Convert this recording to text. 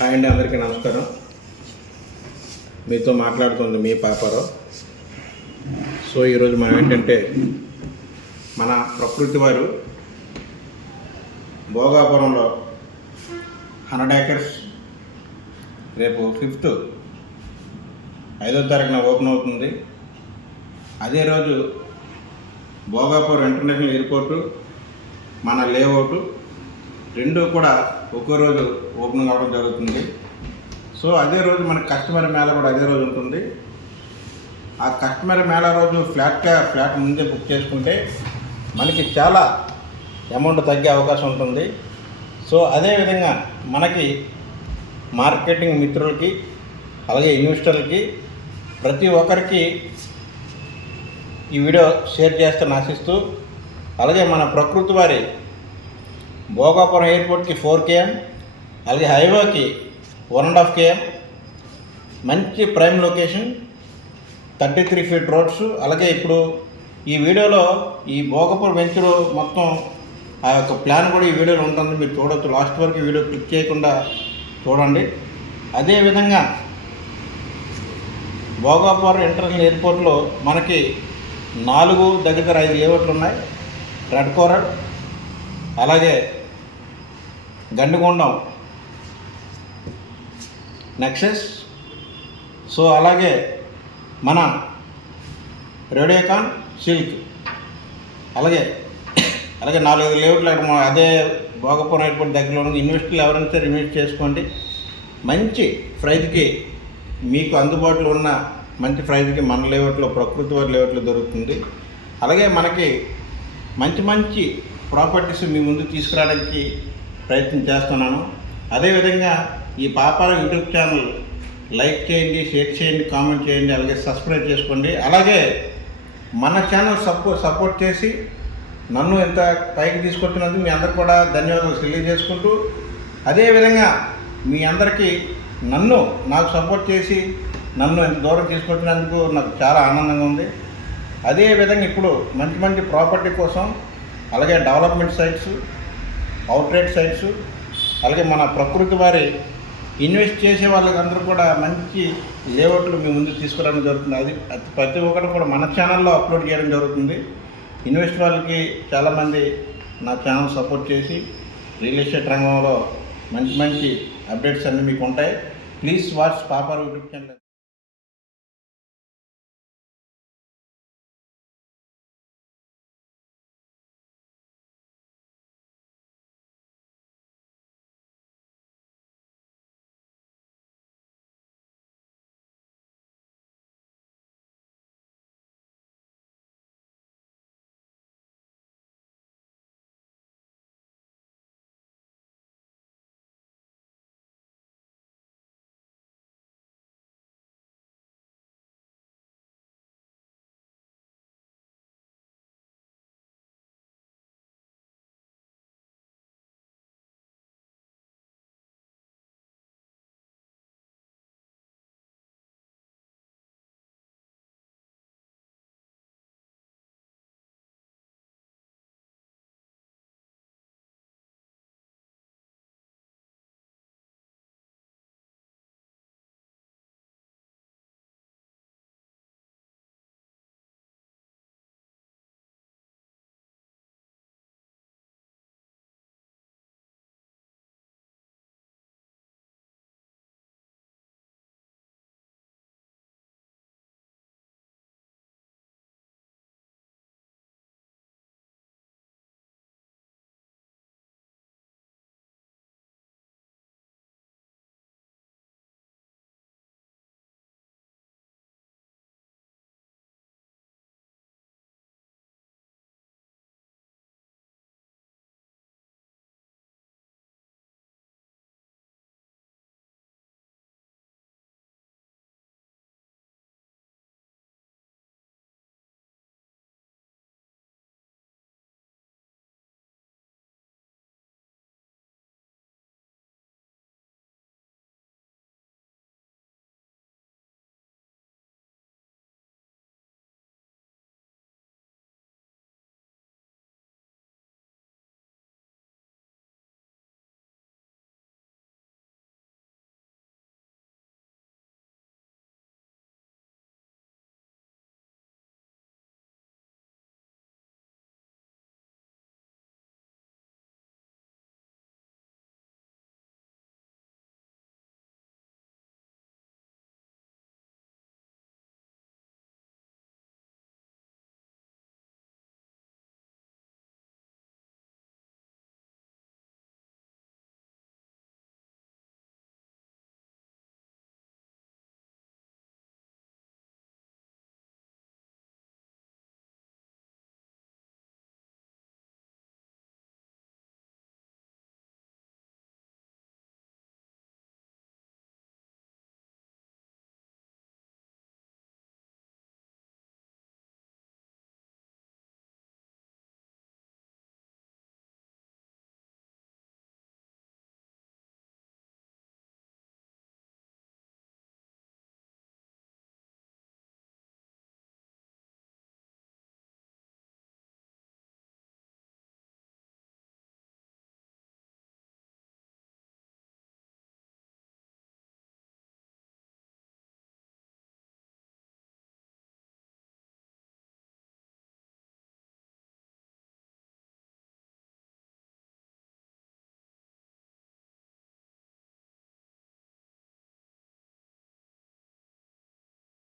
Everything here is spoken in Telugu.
హాయ్ అండి, అందరికీ నమస్కారం. మీతో మాట్లాడుతుంది మీ పాపారావు. సో ఈరోజు మనం ఏంటంటే మన ప్రకృతి వారు భోగాపురంలో 100 acres రేపు 5th 5వ తారీఖున ఓపెన్ అవుతుంది. అదే రోజు భోగాపురం ఇంటర్నేషనల్ ఎయిర్పోర్టు మన లేఅవుట్ రెండు కూడా ఒక్కో రోజు ఓపెన్ కావడం జరుగుతుంది. సో అదే రోజు మనకి కస్టమర్ మేళా కూడా అదే రోజు ఉంటుంది. ఆ కస్టమర్ మేళా రోజు ఫ్లాట్ ముందే బుక్ చేసుకుంటే మనకి చాలా అమౌంట్ తగ్గే అవకాశం ఉంటుంది. సో అదేవిధంగా మనకి మార్కెటింగ్ మిత్రులకి అలాగే ఇన్వెస్టర్లకి ప్రతి ఒక్కరికి ఈ వీడియో షేర్ చేస్తాను ఆశిస్తూ, అలాగే మన ప్రకృతి వారి భోగాపురం ఎయిర్పోర్ట్కి 4 km, అలాగే హైవేకి 1.5 km, మంచి ప్రైమ్ లొకేషన్, 33 feet రోడ్స్. అలాగే ఇప్పుడు ఈ వీడియోలో ఈ భోగాపురం వెంచరు మొత్తం ఆ యొక్క ప్లాన్ కూడా ఈ వీడియోలో ఉంటుంది, మీరు చూడవచ్చు. లాస్ట్ వరకు వీడియో క్లిక్ చేయకుండా చూడండి. అదేవిధంగా భోగాపురం ఇంటర్నేషనల్ ఎయిర్పోర్ట్లో మనకి 4 దగ్గర 5 లేఅవుట్లు ఉన్నాయి. రెడ్ కోరల్, అలాగే గండికొండం నెక్సస్, సో అలాగే మన రేడియోకాన్ సిల్క్, అలాగే 4 లేఅవుట్లు అక్కడ అదే భోగాపురం ఎయిర్పోర్ట్ దగ్గరలో. ఇన్వెస్టర్లు ఎవరైనా సరే ఇన్వెస్ట్ చేసుకోండి. మంచి ప్రైజ్కి మీకు అందుబాటులో ఉన్న మంచి ప్రైజ్కి మన లేఅవుట్లో ప్రకృతి వారి లేఅవుట్లో దొరుకుతుంది. అలాగే మనకి మంచి ప్రాపర్టీస్ మీ ముందు తీసుకురావడానికి ప్రయత్నం చేస్తున్నాను. అదేవిధంగా ఈ పాపారావు యూట్యూబ్ ఛానల్ లైక్ చేయండి, షేర్ చేయండి, కామెంట్ చేయండి, అలాగే సబ్స్క్రైబ్ చేసుకోండి. అలాగే మన ఛానల్ సపోర్ట్ చేసి నన్ను ఎంత పైకి తీసుకొచ్చినందుకు మీ అందరికి కూడా ధన్యవాదాలు తెలియజేసుకుంటూ, అదేవిధంగా మీ అందరికీ నాకు సపోర్ట్ చేసి నన్ను ఎంత దూరం తీసుకొచ్చినందుకు నాకు చాలా ఆనందంగా ఉంది. అదేవిధంగా ఇప్పుడు మంచి ప్రాపర్టీ కోసం, అలాగే డెవలప్మెంట్ సైట్స్, అవుట్రేట్ సైట్స్, అలాగే మన ప్రకృతి వారి ఇన్వెస్ట్ చేసే వాళ్ళకందరూ కూడా మంచి లేఅవుట్లు మీ ముందు తీసుకురావడం జరుగుతుంది. అది ప్రతి ఒక్కరు కూడా మన ఛానల్లో అప్లోడ్ చేయడం జరుగుతుంది. ఇన్వెస్ట్ వాళ్ళకి చాలామంది నా ఛానల్ సపోర్ట్ చేసి రియల్ ఎస్టేట్ రంగంలో మంచి అప్డేట్స్ అన్నీ మీకు ఉంటాయి. Please watch Paparao YouTube channel.